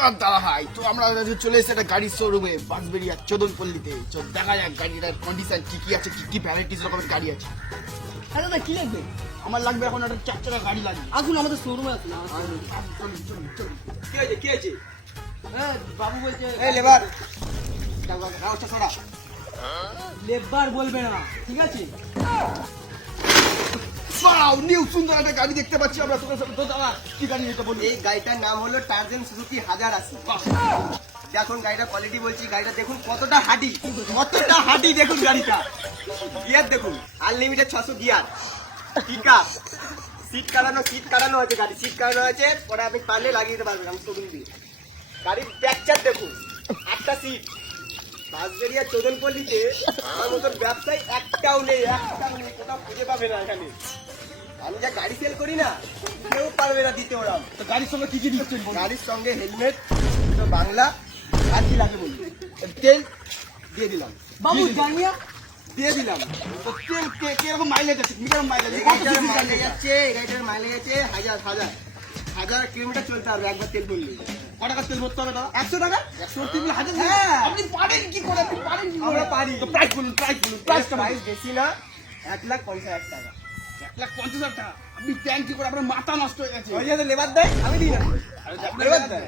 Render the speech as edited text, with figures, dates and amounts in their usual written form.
নমস্কার দাদা ভাই, তো আমরা চলে এসেছি একটা গাড়ির শোরুমে বাঁশবেড়িয়া চোদনপল্লিতে। দেখা যাক গাড়িটার কন্ডিশন কি কি আছে, কি কি ভ্যারাইটিস রকমের গাড়ি আছে। হ্যাঁ দাদা, কি লাগবে? আমার লাগবে এখন একটা 4 চাকা গাড়ি লাগবে। আসুন আমাদের শোরুমে আসুন। চলুন। কি হয়েছে? হ্যাঁ বাবু বলছে এই লেবার লেবার বলবে না, ঠিক আছে? নিউ সুন্দর একটা গাড়ি দেখতে পাচ্ছি আমরা। তো দাদা কি গাড়ি এটা বলি? এই গাড়িটার নাম হলো টার্জেন সুজুকি 1080। দেখুন গাড়িটার কোয়ালিটি বলছি, গাড়িটা দেখুন কতটা হাঁটি দেখুন গাড়িটা। গিয়ার দেখুন আনলিমিটেড 600 গিয়ার। ঠিক আছে, সিট কাটানো হয়েছে, গাড়ি সিট কাটানো হয়েছে, পরে আপনি পারলে লাগিয়ে দিতে পারবেন। আমি শোরুম দিয়ে গাড়ির ব্যাকচার দেখুন, একটা সিট। বাঁশবেড়িয়া চোদনপল্লিতে আমার মতন ব্যবসায়ী একটাও নেই, কোথাও খুঁজে পাবে না এখানে। আমি যা গাড়ি সেল করি না, কেউ পারবে না দিতে ওরা। তো গাড়ির সঙ্গে কি কি দিচ্ছেন? গাড়ির সঙ্গে হেলমেট, বাংলা আর কি লাগে বলি, তেল দিয়ে দিলাম। বাবু জানিয়া দিয়ে দিলাম। তো তেল কিরকম মাইলেজ আছে? মিটার মাইলেজ এই গাড়িটার মাইলেজ আছে 1000 কিলোমিটার চলতে হবে একবার তেল ভরলে। কত টাকা তেল ভরতে হবে দাদা? 100 টাকা। 100 হাজার? হ্যাঁ। আপনি পারেন কি করে? আমরা পারি। তো প্রাইস বলুন। প্রাইসটা বেশি না, 1,50,000 টাকা। 1,50,000 টাকা। আপনি ট্যাঙ্কি করে আপনার মাথা নষ্ট হয়ে গেছে। ওই যে লেবার দেয়, আমি দিই না। লেবার দেয়।